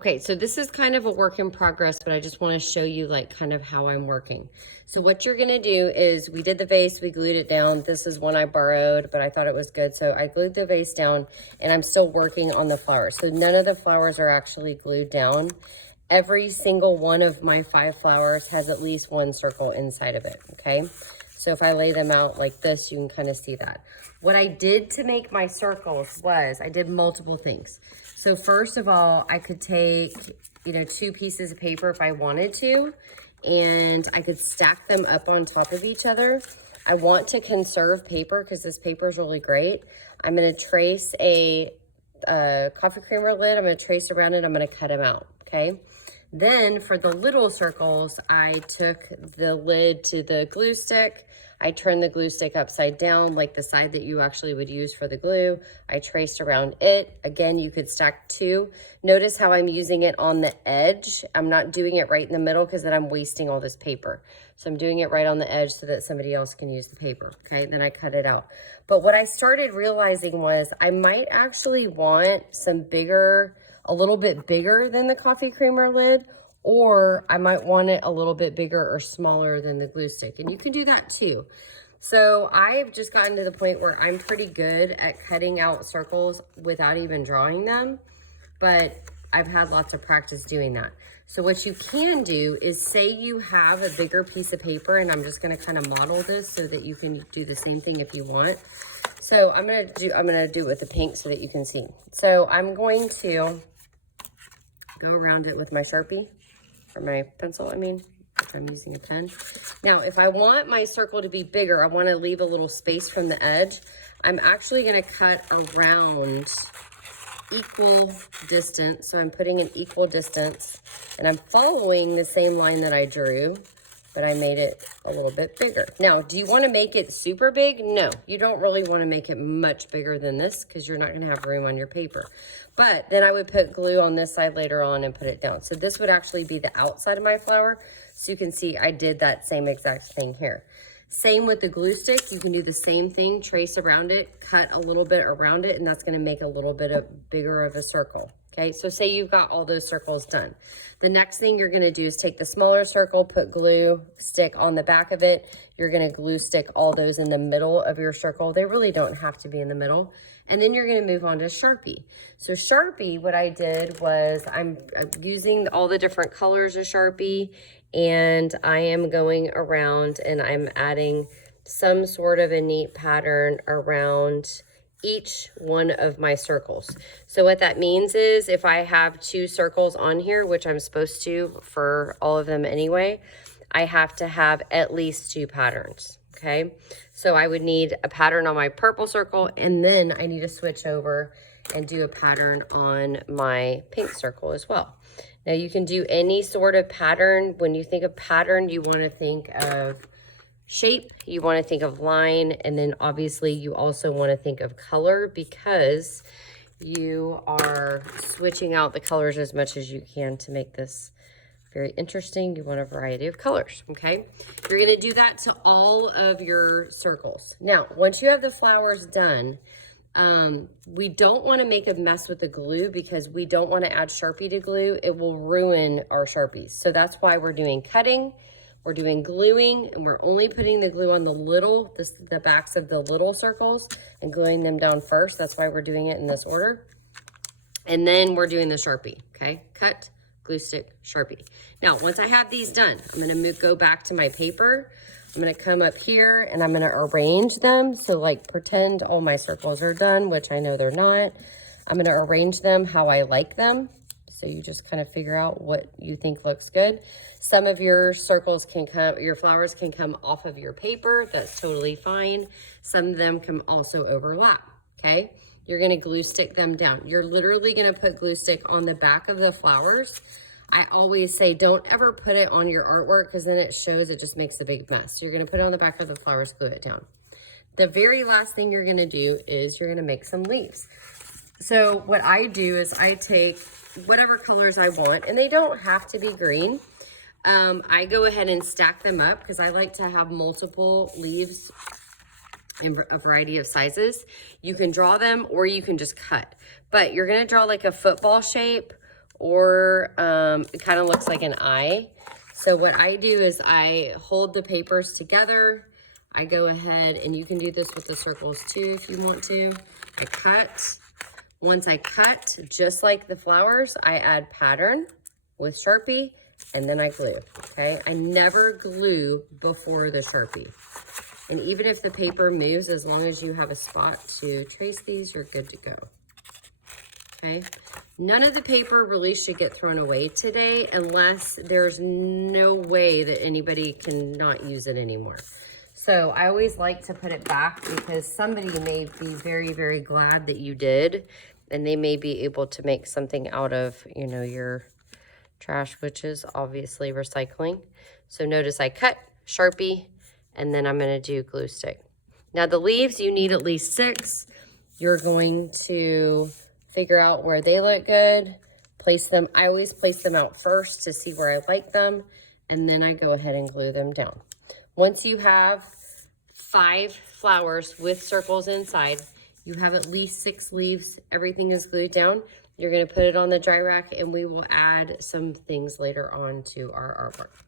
Okay, so this is kind of a work in progress, but I just want to show you like kind of how I'm working. So what you're going to do is we did the vase, we glued it down. This is one I borrowed, but I thought it was good. So I glued the vase down and I'm still working on the flowers. So none of the flowers are actually glued down. Every single one of my 5 flowers has at least one circle inside of it, okay? So if I lay them out like this, you can kind of see that. What I did to make my circles was I did multiple things. So first of all, I could take, 2 pieces of paper if I wanted to, and I could stack them up on top of each other. I want to conserve paper because this paper is really great. I'm going to trace a coffee creamer lid. I'm going to trace around it. I'm going to cut them out, okay? Then for the little circles, I took the lid to the glue stick. I turned the glue stick upside down, like the side that you actually would use for the glue. I traced around it. Again, you could stack 2. Notice how I'm using it on the edge. I'm not doing it right in the middle because then I'm wasting all this paper. So I'm doing it right on the edge so that somebody else can use the paper, okay? Then I cut it out. But what I started realizing was I might actually want some bigger, a little bit bigger than the coffee creamer lid, or I might want it a little bit bigger or smaller than the glue stick. And you can do that too. So I've just gotten to the point where I'm pretty good at cutting out circles without even drawing them, but I've had lots of practice doing that. So what you can do is say you have a bigger piece of paper, and I'm just gonna kind of model this so that you can do the same thing if you want. So I'm gonna do it with the pink so that you can see. So I'm going to go around it with my Sharpie. Or my pencil, if I'm using a pen. Now, if I want my circle to be bigger, I want to leave a little space from the edge. I'm actually going to cut around equal distance. So I'm putting an equal distance, and I'm following the same line that I drew, but I made it a little bit bigger. Now, do you want to make it super big? No, you don't really want to make it much bigger than this because you're not going to have room on your paper. But then I would put glue on this side later on and put it down. So this would actually be the outside of my flower. So you can see I did that same exact thing here. Same with the glue stick. You can do the same thing, trace around it, cut a little bit around it, and that's going to make a little bit of bigger of a circle. Okay, so say you've got all those circles done. The next thing you're going to do is take the smaller circle, put glue stick on the back of it. You're going to glue stick all those in the middle of your circle. They really don't have to be in the middle. And then you're going to move on to Sharpie. So Sharpie, what I did was I'm using all the different colors of Sharpie, and I am going around and I'm adding some sort of a neat pattern around each one of my circles. So what that means is if I have 2 circles on here, which I'm supposed to for all of them anyway, I have to have at least 2 patterns, okay? So I would need a pattern on my purple circle, and then I need to switch over and do a pattern on my pink circle as well. Now you can do any sort of pattern. When you think of pattern, you want to think of shape, you want to think of line, and then obviously you also want to think of color because you are switching out the colors as much as you can to make this very interesting. You want a variety of colors, okay? You're going to do that to all of your circles. Now, once you have the flowers done, we don't want to make a mess with the glue because we don't want to add Sharpie to glue. It will ruin our Sharpies. So that's why we're doing cutting. We're doing gluing, and we're only putting the glue on the backs of the little circles and gluing them down first. That's why we're doing it in this order. And then we're doing the Sharpie, okay? Cut, glue stick, Sharpie. Now, once I have these done, I'm gonna go back to my paper. I'm gonna come up here and I'm gonna arrange them. So like pretend all my circles are done, which I know they're not. I'm gonna arrange them how I like them. So you just kind of figure out what you think looks good. Some of your circles can come, your flowers can come off of your paper. That's totally fine. Some of them can also overlap, okay? You're gonna glue stick them down. You're literally gonna put glue stick on the back of the flowers. I always say don't ever put it on your artwork because then it shows, it just makes a big mess. So you're gonna put it on the back of the flowers, glue it down. The very last thing you're gonna do is you're gonna make some leaves. So what I do is I take whatever colors I want, and they don't have to be green. I go ahead and stack them up because I like to have multiple leaves in a variety of sizes. You can draw them or you can just cut, but you're gonna draw like a football shape or it kind of looks like an eye. So what I do is I hold the papers together. I go ahead, and you can do this with the circles too if you want to. I cut. Once I cut, just like the flowers, I add pattern with Sharpie, and then I glue, okay? I never glue before the Sharpie. And even if the paper moves, as long as you have a spot to trace these, you're good to go, okay? None of the paper really should get thrown away today unless there's no way that anybody can not use it anymore. So I always like to put it back because somebody may be very, very glad that you did, and they may be able to make something out of, you know, your trash, which is obviously recycling. So notice I cut, Sharpie, and then I'm going to do glue stick. Now the leaves, you need at least 6. You're going to figure out where they look good, place them. I always place them out first to see where I like them, and then I go ahead and glue them down. Once you have 5 flowers with circles inside, you have at least 6 leaves, everything is glued down. You're going to put it on the dry rack, and we will add some things later on to our artwork.